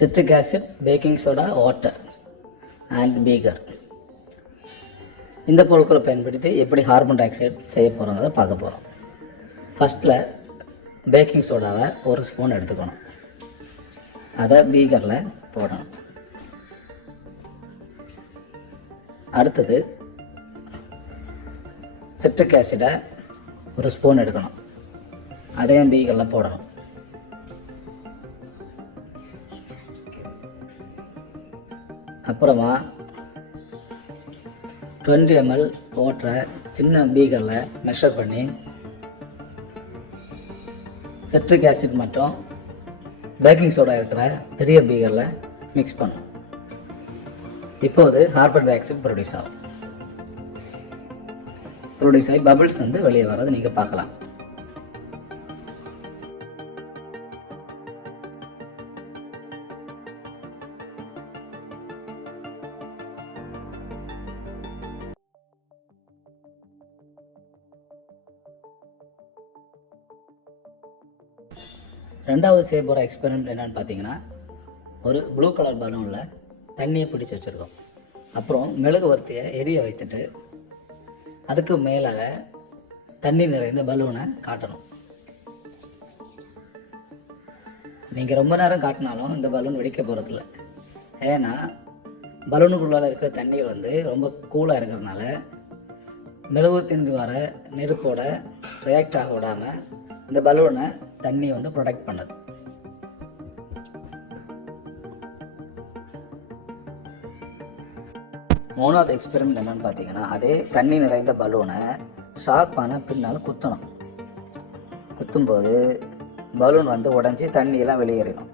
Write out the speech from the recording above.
citric acid, baking soda, water and beaker. இந்த பொருட்களை பயன்படுத்தி எப்படி கார்பன் டை ஆக்சைடு செய்ய போகிறோங்கிறத பார்க்க போகிறோம். ஃபஸ்ட்டில் பேக்கிங் சோடாவை ஒரு ஸ்பூன் எடுத்துக்கணும். அதை பீக்கரில் போடணும். அடுத்தது சிட்ரிக் ஆசிடை ஒரு ஸ்பூன் எடுக்கணும். அதையும் பீக்கரில் போடணும். அப்புறமா 20 ml வாட்டரை சின்ன பீக்கரில் மெஷர் பண்ணி சிட்ரிக் ஆசிட் மற்றும் பேக்கிங் சோடா இருக்கிற பெரிய பீக்கரில் மிக்ஸ் பண்ணும். இப்போது கார்பன் டை ஆக்சைடு ப்ரொடியூஸ் ஆகி பபிள்ஸ் வந்து வெளியே வர்றது நீங்கள் பார்க்கலாம். ரெண்டாவது செய்ய போகிற எக்ஸ்பெரிமெண்ட் என்னென்னு பார்த்தீங்கன்னா, ஒரு ப்ளூ கலர் பலூனில் தண்ணியை பிடிச்சி வச்சுருக்கோம். அப்புறம் மெழுகுவர்த்தியை எரிய வைத்துட்டு அதுக்கு மேலாக தண்ணி நிறைந்த பலூனை காட்டணும். நீங்கள் ரொம்ப நேரம் காட்டினாலும் இந்த பலூன் வெடிக்க போகிறதில்ல. ஏன்னா பலூனுக்குள்ளால் இருக்கிற தண்ணீர் வந்து ரொம்ப கூலாக இருக்கிறதுனால மெழுகுவர்த்திந்து வர நெருப்போட ரியாக்ட் ஆக விடாமல் இந்த பலூனை தண்ணி வந்து ப்ரொடெக்ட் பண்ணுது. மூணாவது எக்ஸ்பெரிமெண்ட் என்னென்னு பார்த்தீங்கன்னா, அதே தண்ணி நிறைந்த பலூனை ஷார்ப்பான பின்னால் குத்தணும். குத்தும்போது பலூன் வந்து உடஞ்சி தண்ணியெல்லாம் வெளியேறிடும்.